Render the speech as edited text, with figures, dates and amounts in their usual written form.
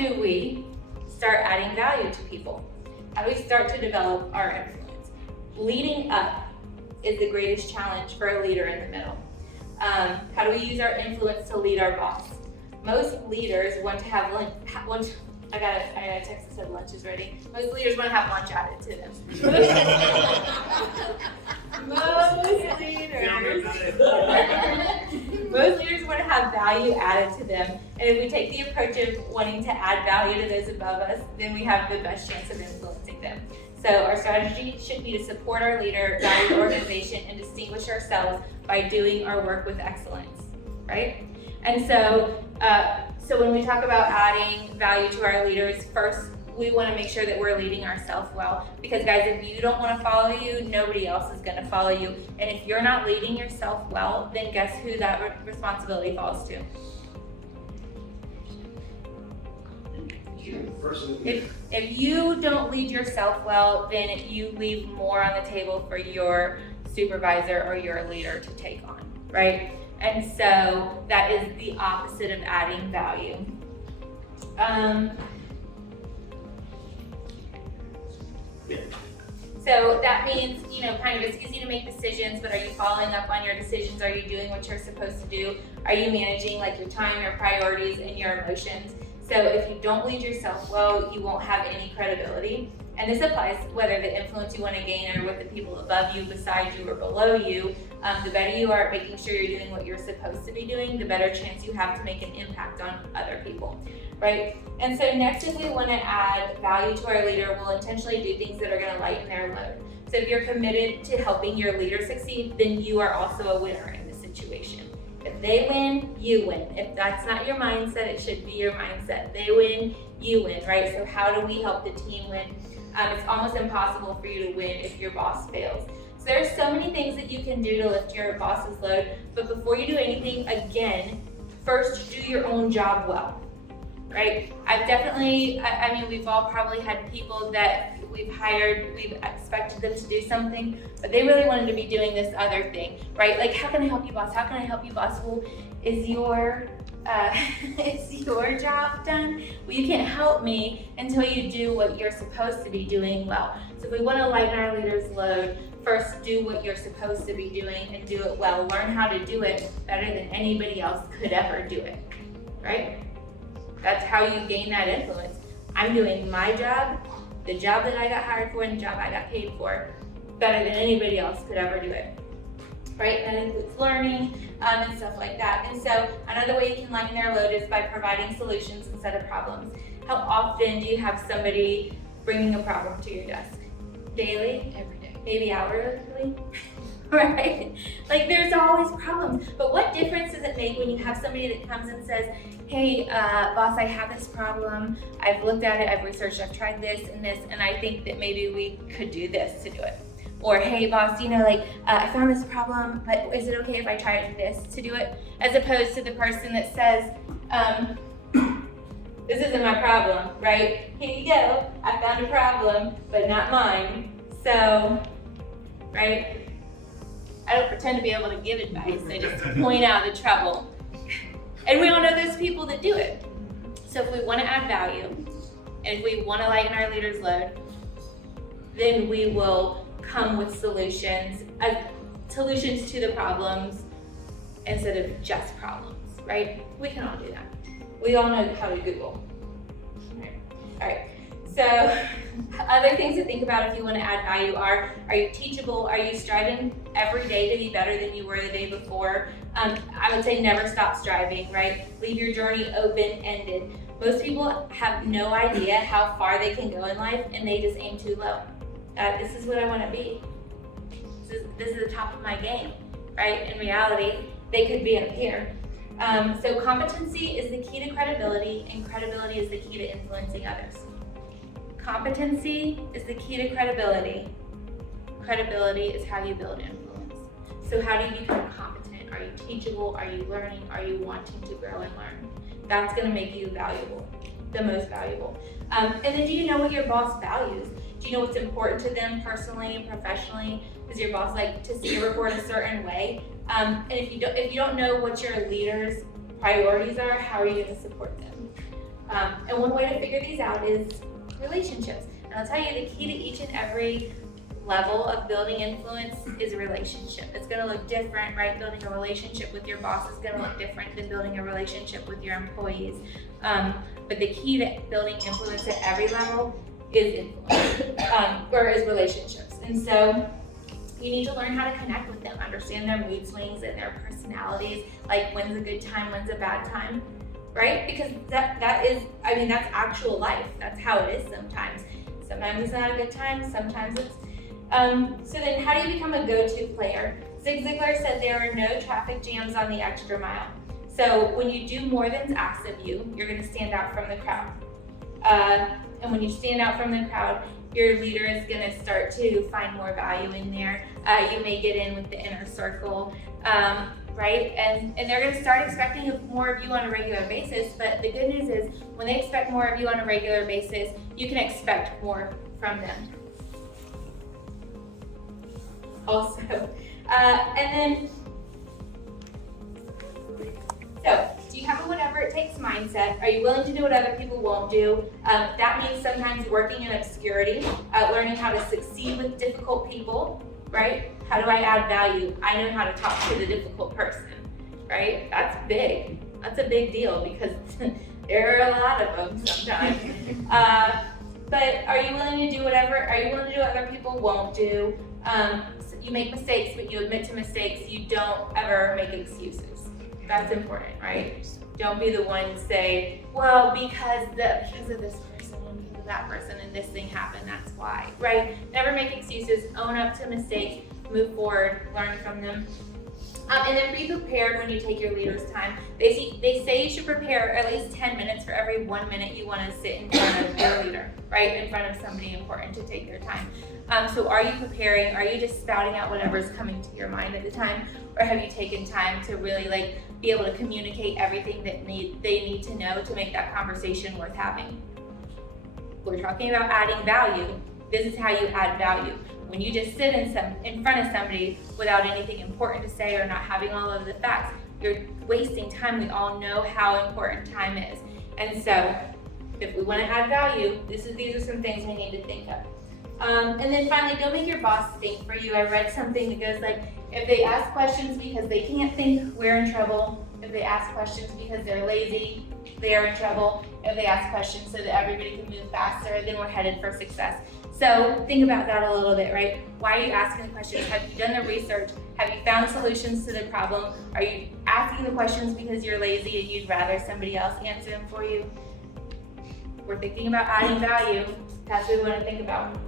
do we start adding value to people? How do we start to develop our influence? Leading up is the greatest challenge for a leader in the middle. How do we use our influence to lead our boss? Most leaders want to have lunch. I got a text that said lunch is ready. Most leaders want to have lunch added to them. Most leaders want to have value added to them. And if we take the approach of wanting to add value to those above us, then we have the best chance of influencing them. So our strategy should be to support our leader, guide the organization, and distinguish ourselves by doing our work with excellence, right? And so when we talk about adding value to our leaders, first, we want to make sure that we're leading ourselves well. Because guys, if you don't want to follow you, nobody else is going to follow you. And if you're not leading yourself well, then guess who that responsibility falls to? If you don't lead yourself well, then you leave more on the table for your supervisor or your leader to take on, right? And so that is the opposite of adding value. So that means, kind of it's easy to make decisions, but are you following up on your decisions? Are you doing what you're supposed to do? Are you managing your time, your priorities, and your emotions? So if you don't lead yourself well, you won't have any credibility. And this applies whether the influence you want to gain are with the people above you, beside you, or below you. The better you are at making sure you're doing what you're supposed to be doing, the better chance you have to make an impact on other people, right? And so next, if we want to add value to our leader, we'll intentionally do things that are going to lighten their load. So if you're committed to helping your leader succeed, then you are also a winner in the situation. If they win, you win. If that's not your mindset, it should be your mindset. They win, you win, right? So how do we help the team win? It's almost impossible for you to win if your boss fails. So there are so many things that you can do to lift your boss's load, but before you do anything, again, first do your own job well, right? We've all probably had people that we've hired, we've expected them to do something, but they really wanted to be doing this other thing, right? Like, how can I help you, boss? How can I help you, boss? Well, is your job done? Well, you can't help me until you do what you're supposed to be doing well. So if we want to lighten our leader's load, first do what you're supposed to be doing and do it well. Learn how to do it better than anybody else could ever do it, right? That's how you gain that influence. I'm doing my job, the job that I got hired for, and the job I got paid for, better than anybody else could ever do it, right? That includes learning and stuff like that. And so another way you can lighten their load is by providing solutions instead of problems. How often do you have somebody bringing a problem to your desk? Daily? Every day. Maybe hourly? Right? Like, there's always problems. But what difference does it make when you have somebody that comes and says, hey, boss, I have this problem. I've looked at it, I've researched, I've tried this, and I think that maybe we could do this to do it. Or, hey, boss, I found this problem, but is it okay if I try this to do it? As opposed to the person that says, this isn't my problem, right? Here you go, I found a problem, but not mine. So, right? I don't pretend to be able to give advice, I just point out the trouble. And we all know those people that do it. So if we want to add value, and if we want to lighten our leader's load, then we will come with solutions to the problems instead of just problems, right? We can all do that. We all know how to Google. All right. So other things to think about if you want to add value are you teachable? Are you striving every day to be better than you were the day before? I would say never stop striving, right? Leave your journey open-ended. Most people have no idea how far they can go in life, and they just aim too low. This is what I want to be. This is the top of my game, right? In reality, they could be up here. So competency is the key to credibility, and credibility is the key to influencing others. Competency is the key to credibility. Credibility is how you build influence. So how do you become competent? Are you teachable? Are you learning? Are you wanting to grow and learn? That's going to make you valuable, the most valuable. And then do you know what your boss values? Do you know what's important to them personally and professionally? Does your boss like to see a report a certain way? And if you don't know what your leader's priorities are, how are you going to support them? And one way to figure these out is relationships. And I'll tell you, the key to each and every level of building influence is a relationship. It's going to look different, right? Building a relationship with your boss is going to look different than building a relationship with your employees. But the key to building influence at every level is influence, or is relationships. And so you need to learn how to connect with them, understand their mood swings and their personalities, like when's a good time, when's a bad time, right? Because that is, I mean, that's actual life. That's how it is sometimes. Sometimes it's not a good time, sometimes it's, so then how do you become a go-to player? Zig Ziglar said there are no traffic jams on the extra mile. So when you do more than's asked of you, you're gonna stand out from the crowd. And when you stand out from the crowd, your leader is gonna start to find more value in there. You may get in with the inner circle, right? And they're gonna start expecting more of you on a regular basis, but the good news is when they expect more of you on a regular basis, you can expect more from them. Also, and then, so do you have a whatever it takes mindset? Are you willing to do what other people won't do? That means sometimes working in obscurity, learning how to succeed with difficult people, right? How do I add value? I know how to talk to the difficult person, right? That's big. That's a big deal because there are a lot of them sometimes. But are you willing to do whatever? Are you willing to do what other people won't do? You make mistakes, but you admit to mistakes. You don't ever make excuses. That's important, right? Don't be the one to say, well, because of this person and because of that person and this thing happened, that's why, right? Never make excuses, own up to mistakes, move forward, learn from them. And then be prepared when you take your leader's time. They say you should prepare at least 10 minutes for every 1 minute you want to sit in front of your leader, right? In front of somebody important to take their time. So are you preparing? Are you just spouting out whatever's coming to your mind at the time? Or have you taken time to really be able to communicate everything that they need to know to make that conversation worth having? We're talking about adding value. This is how you add value. When you just sit in front of somebody without anything important to say or not having all of the facts, you're wasting time. We all know how important time is. And so if we want to add value, these are some things we need to think of. And then finally, don't make your boss think for you. I read something that goes like, if they ask questions because they can't think, we're in trouble. If they ask questions because they're lazy, they're in trouble. If they ask questions so that everybody can move faster, then we're headed for success. So think about that a little bit, right? Why are you asking the questions? Have you done the research? Have you found solutions to the problem? Are you asking the questions because you're lazy and you'd rather somebody else answer them for you? We're thinking about adding value. That's what we want to think about.